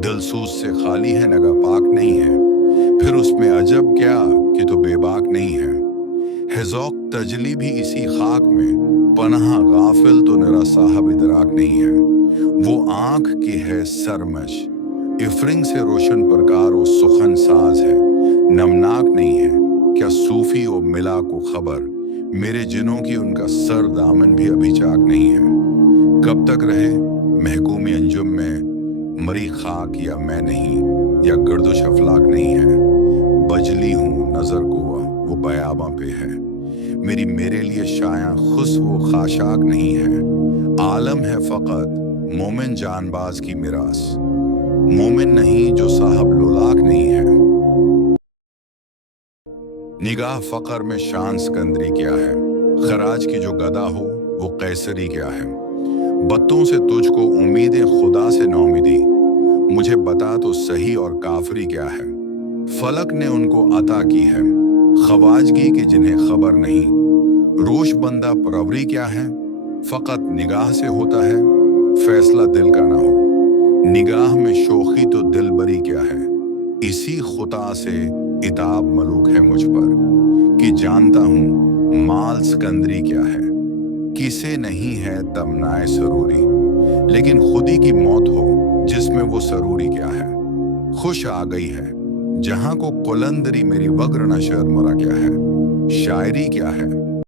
दिलसूज से खाली है नगा पाक नहीं है, फिर उसमें अजब क्या कि तो बेबाक नहीं है ज़ौक तजली भी इसी खाक में, पनाह गाफिल तो निरा साहब इदराक नहीं है। वो आंख की है सरमश, इफरिंग से रोशन प्रकार वो सुखन साज है, नमनाक नहीं है क्या सूफी ओ मिला को खबर, मेरे जिनों की उनका सर दामन भी अभी चाक नहीं है। कब तक रहे महकूमी अंजुम में मरी खाक, या मैं नहीं या गर्दुश अफलाक नहीं है। बजली हूँ नजर को वो बयाबा पे है, मेरी मेरे लिए शाया खुश वो खाशाक नहीं है। आलम है फकत मोमिन जानबाज की मिरास, मोमिन नहीं जो साहब लोलाक नहीं है। निगाह फकर में शान सिकंदरी क्या है, खराज की जो गदा हो वो कैसरी क्या है। बत्तों से तुझको उम्मीदें खुदा से नौमिदी, मुझे बता तो सही और काफरी क्या है। फलक ने उनको अता की है खवाजगी की जिन्हें खबर नहीं, रोश बंदा परवरी क्या है, फकत निगाह से होता है फैसला दिल का ना हो। निगाह में शोखी तो दिल बरी क्या है, इसी खुदा से इताब मलूक है मुझ पर, कि जानता हूँ माल सिकंदरी क्या है। किसे नहीं है तमनाए सरूरी, लेकिन खुदी की मौत हो जिसमें वो सरूरी क्या है। खुश आ गई है जहां को कुलंदरी मेरी वग्र नशर मरा क्या है। शायरी क्या है